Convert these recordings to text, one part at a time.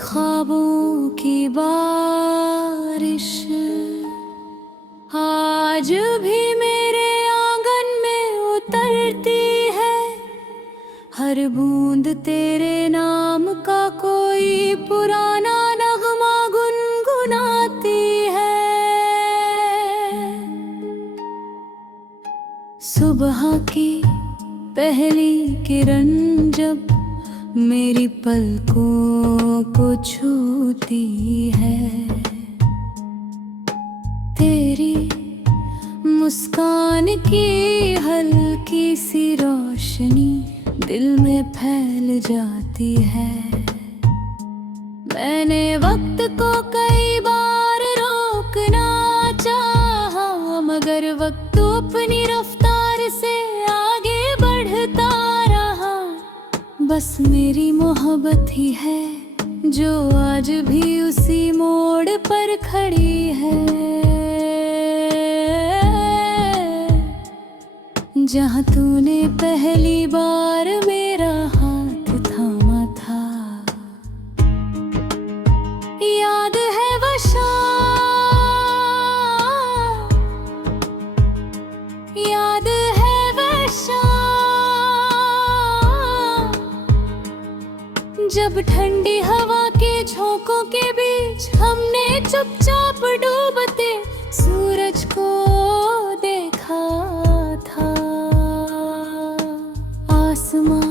ख्वाबों की बारिश आज भी मेरे आंगन में उतरती है। हर बूंद तेरे नाम का कोई पुराना नगमा गुनगुनाती है। सुबह की पहली किरण जब मेरी पलकों को छूती है, तेरी मुस्कान की हल्की सी रोशनी दिल में फैल जाती है। मैंने वक्त को कई बार रोकना चाहा, मगर वक्त अपनी रफ्तार से आगे बढ़ता रहा। बस मेरी मोहब्बत ही है जो आज भी उसी मोड़ पर खड़ी है, जहाँ तूने पहली बार मेरा हाथ थामा था। याद है वो शाम, याद है वो शाम, जब ठंडी हवा के झोंकों के बीच हमने चुपचाप डूबते सूरज को देखा था। आसमां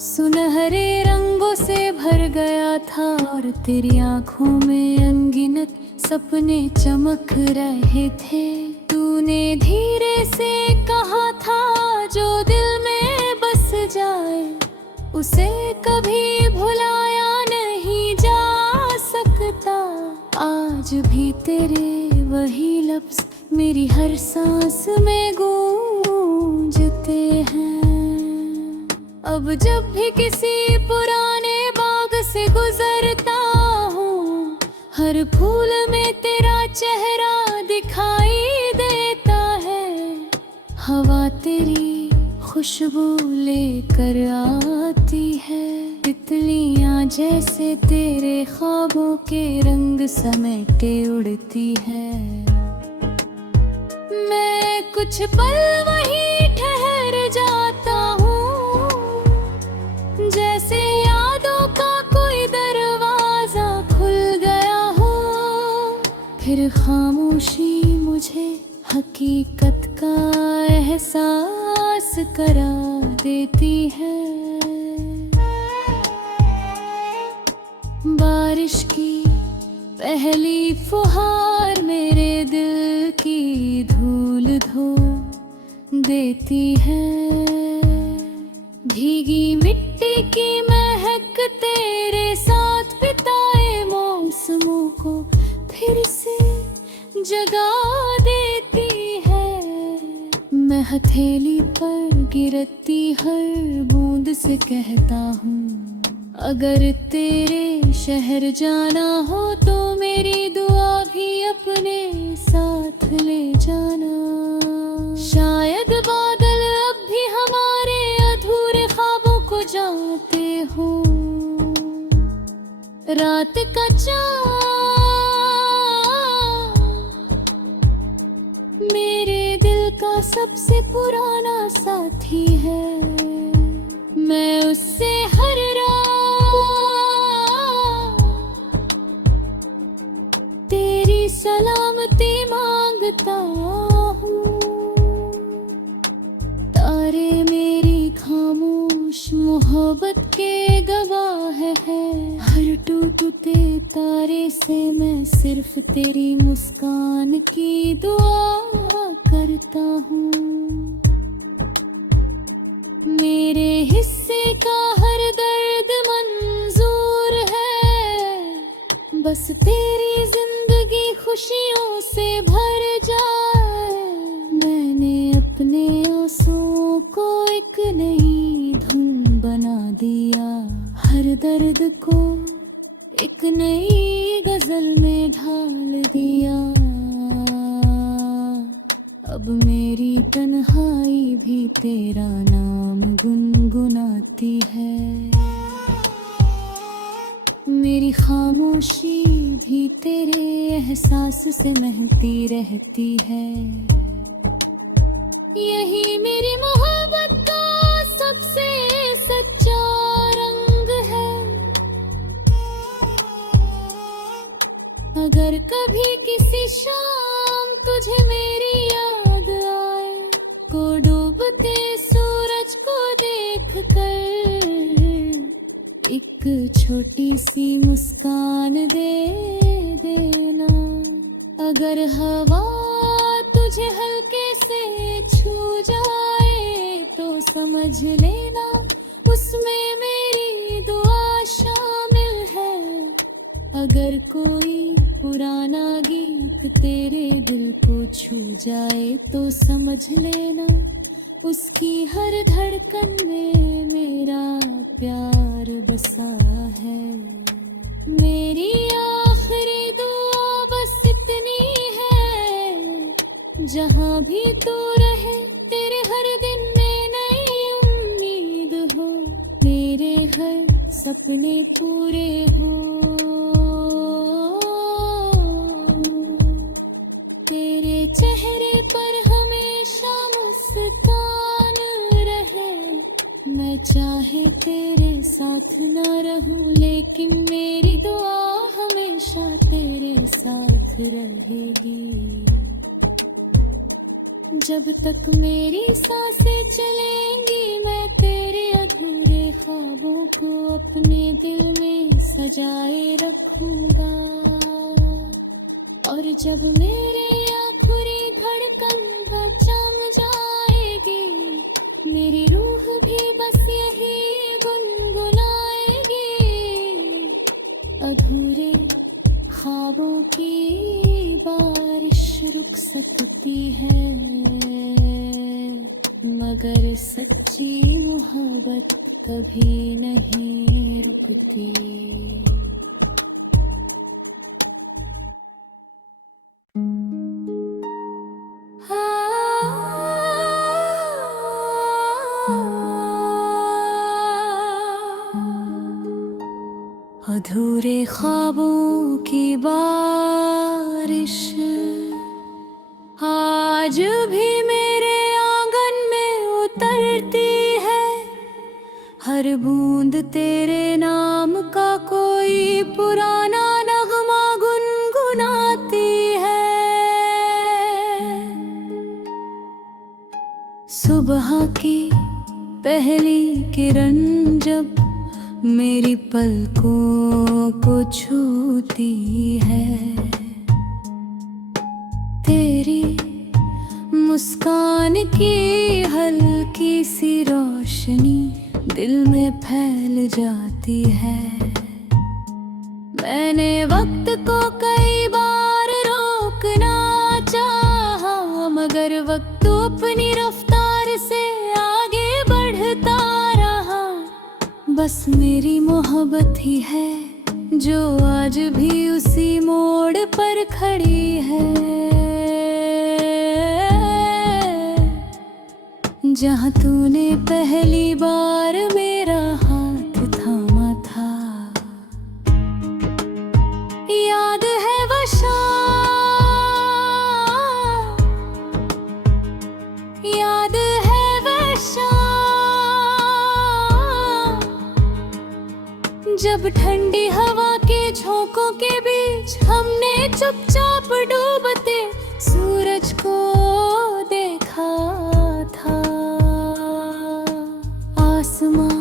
सुनहरे रंगों से भर गया था और तेरी आंखों में अनगिनत सपने चमक रहे थे। तूने धीरे से कहा था जो दिल में बस जाए उसे कभी भुलाया नहीं जा सकता। आज भी तेरे वही लफ्ज़ मेरी हर सांस में गूंजते हैं। अब जब भी किसी पुराने बाग से गुजरता हूँ, हर फूल में तेरा चेहरा दिखाई देता है। हवा तेरी खुशबू लेकर आती है, तितलियां जैसे तेरे ख्वाबों के रंग समेटे उड़ती है। मैं कुछ पल वहीं ठहर जाता हूँ, जैसे यादों का कोई दरवाजा खुल गया हो। फिर खामोशी मुझे हकीकत का एहसास करा देती है। बारिश की पहली फुहार मेरे दिल की धूल धो देती है। भीगी मिट्टी की महक तेरे साथ बिताए मौसमों को फिर से जगा देती है। मैं हथेली पर गिरती हर बूंद से कहता हूँ, अगर तेरे शहर जाना हो तो मेरी दुआ भी अपने साथ ले जाना। शायद बादल अब भी हमारे अधूरे ख्वाबों को जानते हो। रात का चाँद मेरे दिल का सबसे पुराना साथी है। मैं उससे हर तेरी सलामती मांगता हूँ। तारे मेरी खामोश मोहब्बत के गवाह है। हर टूटते तारे से मैं सिर्फ तेरी मुस्कान की दुआ करता हूँ। मेरे हिस्से का हर दर्द मंजूर है, बस तेरी जिंदगी खुशियों से भर जाए। मैंने अपने आंसुओं को एक नई धुन बना दिया, हर दर्द को एक नई गजल में ढाल दिया। अब मेरी तन्हाई भी तेरा नाम गुनगुनाती है। मेरी मेरी खामोशी भी तेरे एहसास से महकती रहती है। यही मेरी मोहब्बत का सबसे सच्चा रंग है। अगर कभी किसी शाम तुझे मेरी याद आए, को डूबते सूरज को देख कर एक छोटी सी मुस्कान दे देना। अगर हवा तुझे हल्के से छू जाए तो समझ लेना उसमें मेरी दुआ शामिल है। अगर कोई पुराना गीत तेरे दिल को छू जाए तो समझ लेना उसकी हर धड़कन में मेरा प्यार बसा है। मेरी आखिरी दुआ बस इतनी है, जहाँ भी तू रहे तेरे हर दिन में नई उम्मीद हो, मेरे हर सपने पूरे हो। तेरे चेहरे पर हमेशा मुस्कान रहे। मैं चाहे तेरे साथ ना रहूं, लेकिन मेरी दुआ हमेशा तेरे साथ रहेगी। जब तक मेरी सांसें चलेंगी मैं तेरे अधूरे ख्वाबों को अपने दिल में सजाए रखूंगा। और जब मेरे आखिरी धड़कन थम जाएगी, मेरी रूह भी बस यही गुनगुनाएगी। अधूरे ख्वाबों की बारिश रुक सकती है, मगर सच्ची मोहब्बत कभी नहीं रुकती। अधूरे ख्वाबों की बारिश आज भी मेरे आंगन में उतरती है। हर बूंद तेरे नाम का कोई पुराना नगमा गुनगुनाती है। सुबह की पहली किरण जब मेरी पलकों को छूती है, तेरी मुस्कान की हल्की सी रोशनी दिल में फैल जाती है। मैंने वक्त को कई बार रोकना चाहा, मगर वक्त अपनी रफ्तार से आगे बढ़ता रहा। बस मेरी मोहब्बत ही है जो आज भी उसी मोड़ पर खड़ी है, जहाँ तूने पहली बार मेरा हाथ थामा था। याद है वो शाम, याद है वो शाम, जब ठंडी हवा के झोंकों के बीच हमने चुपचाप डूबते सूरज को देखा था। आसमां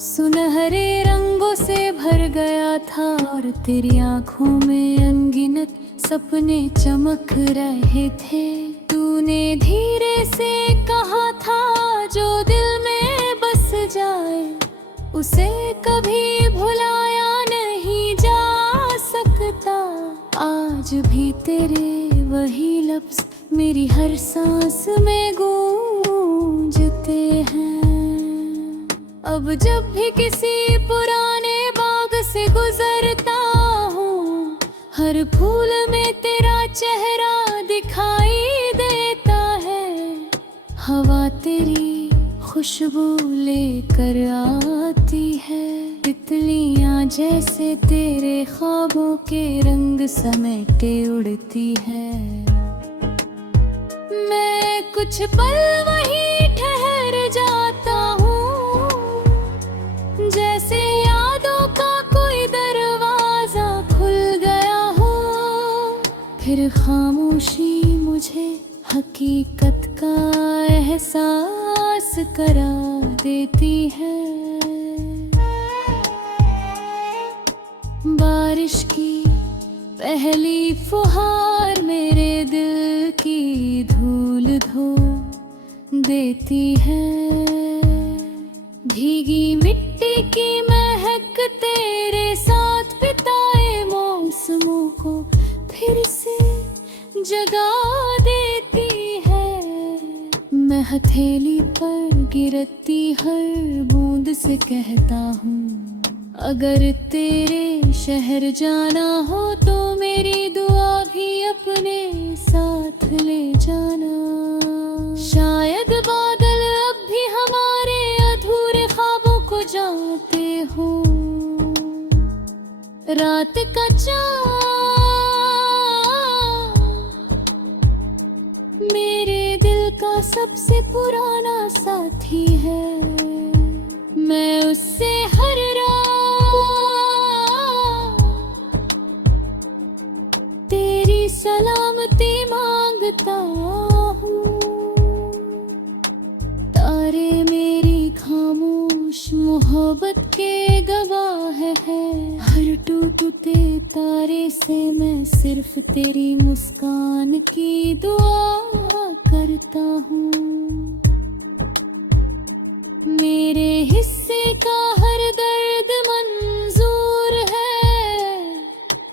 सुनहरे रंगों से भर गया था और तेरी आंखों में अनगिनत सपने चमक रहे थे। तूने धीरे से कहा था जो दिल में बस जाए उसे कभी भुलाया नहीं जा सकता। आज भी तेरे वही लफ्ज मेरी हर सांस में गूंजते हैं। अब जब भी किसी पुराने बाग से गुजरता हूँ, हर फूल में तेरा चेहरा दिखाई देता है। हवा तेरी खुशबू लेकर आती है, तितलियां जैसे तेरे ख्वाबों के रंग समेटे उड़ती है। मैं कुछ पल वहीं ठहर जाता हूँ, जैसे यादों का कोई दरवाजा खुल गया हो। फिर खामोशी मुझे हकीकत का एहसास करा देती है। बारिश की पहली फुहार मेरे दिल की धूल धो देती है। भीगी मिट्टी की महक तेरे साथ बिताए मौसमों को फिर से जगा देती है। मैं हथेली पर गिरती हर बूंद से कहता हूँ, अगर तेरे शहर जाना हो तो मेरी दुआ भी अपने साथ ले जाना। शायद बादल अब भी हमारे अधूरे ख्वाबों को जानते हो। रात का चाँद मेरे दिल का सबसे पुराना साथी है। मैं उससे हर रात तेरी सलामती मांगता हूँ। तारे मेरी खामोश मोहब्बत के गवाह है। हर टूटते तारे से मैं सिर्फ तेरी मुस्कान की दुआ करता हूँ। मेरे हिस्से का हर दर्द मंजूर है,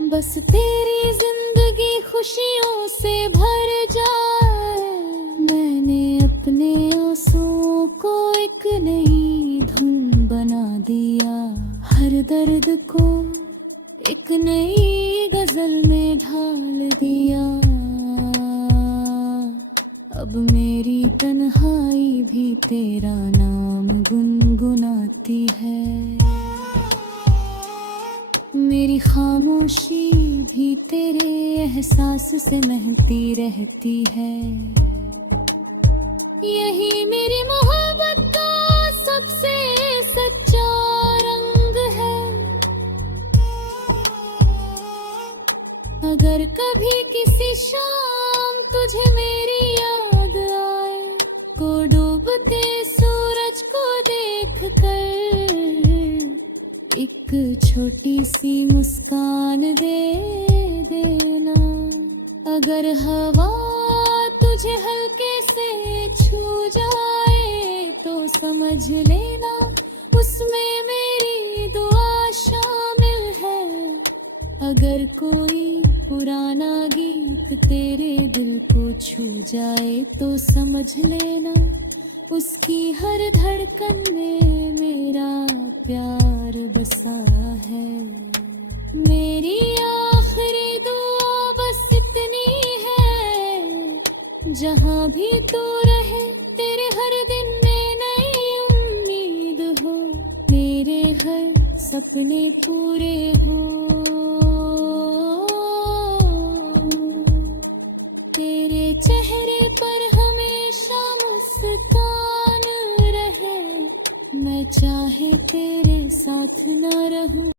बस तेरी जिंदगी खुशियों से भर जाए। मैंने अपने आंसुओं को एक नई धुन बना दिया, हर दर्द को एक नई गजल में ढाल दिया। अब मेरी तन्हाई भी तेरा नाम गुनगुनाती है। मेरी खामोशी भी तेरे एहसास से महकती रहती है। यही मेरी मोहब्बत का सबसे सच्चा रंग है। अगर कभी किसी शाम तुझे मेरी याद आए तो डूबते सूरज को देख कर एक छोटी सी मुस्कान दे देना। अगर हवा तुझे हल्के से छू जाए तो समझ लेना उसमें मेरी दुआ शामिल है। अगर कोई पुराना गीत तेरे दिल को छू जाए तो समझ लेना उसकी हर धड़कन में मेरा प्यार बसा है। मेरी आखिरी दुआ बस इतनी है, जहाँ भी तू रहे तेरे हर दिन में नई उम्मीद हो। मेरे हर सपने पूरे हो, तेरे चेहरे पर हमेशा मुस्कान रहे। मैं चाहे तेरे साथ न रहूं।